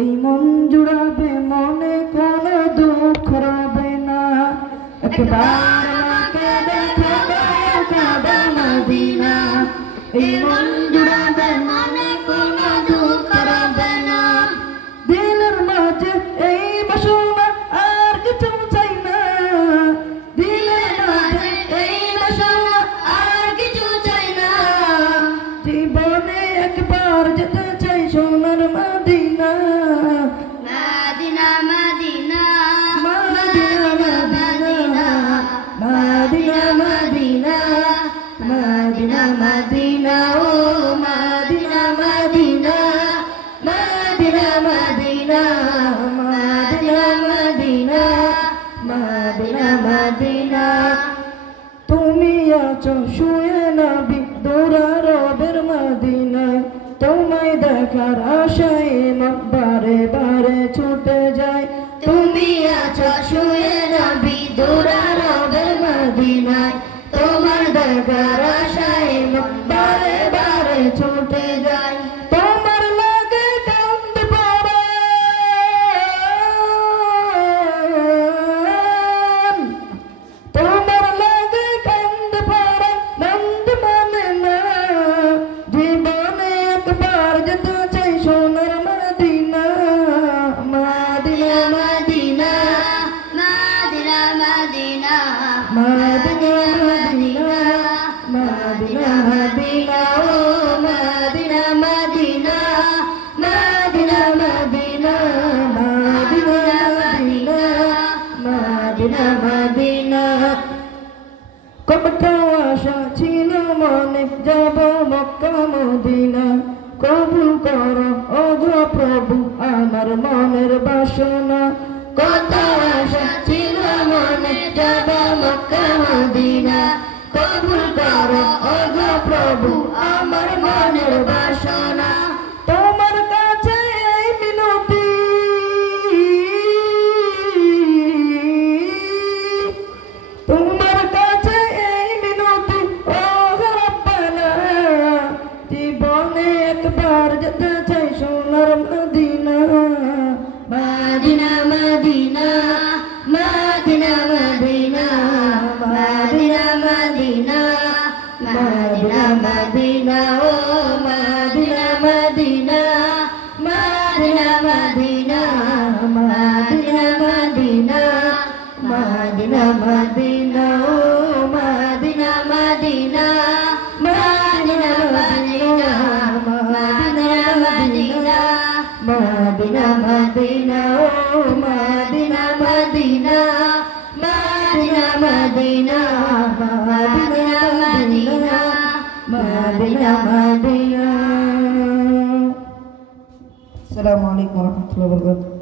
এই মন জুড়াবে মনে কোনো দুঃখ রবে না একবার আমাকে দেখাবে কাবা মদিনা এই মন জুড়াবে মনে কোনো দুঃখ রবে না দিলের মাঝে এই বাসনা আর কিছু চাই না দিলের মাঝে এই বাসনা আর কিছু চাই না জীবনে একবার যেতে চাই সোনার Medina Medina Medina Medina Medina Medina Medina Medina ও Medina Medina Medina Medina Medina Medina Medina Madina তুমি আছো শুয়ে নবী দূরারবের মদিনায় তোমায় দেখার আশায় মন বারে বারে ছুটে যায় তুমি আছো শুয়ে নবী দূরারবের মদিনায় তোমার দেখার আশায় মন বারে বারে ছুটে যায় তোমার লাগে কান্দে পরাণ তোমার লাগে কান্দে পরাণ নন্দ মানে না জীবনে একবার যেতে চাই সোনার Medina Medina Medina Medina Medina Medina Medina Medina ও Medina Medina Medina Medina Medina Medina Madina কত আশা ছিল মনে যাব মক্কা মদিনা কবুল করো ও গো প্রভু আমার মনের বাসনা কত আশা ছিল মনে যাব মক্কা মদিনা কবুল করো ও গো প্রভু আমার মনের বাসনা তোমার কাছে এই মিনতি তোমার কাছে এই মিনতি ও রব্বানা জীবনে একবার যেতে চাই সোনার Medina Medina Medina Medina Medina Medina Medina Medina Medina ও Medina Medina Medina Medina Medina Medina Medina Medina ও Medina Medina Medina Medina Medina Medina Medina Medina ও Medina Medina Medina Medina Medina Medina Medina মদিনা। আসসালামু আলাইকুম ওয়া রাহমাতুল্লাহি ওয়া বারাকাতুহু।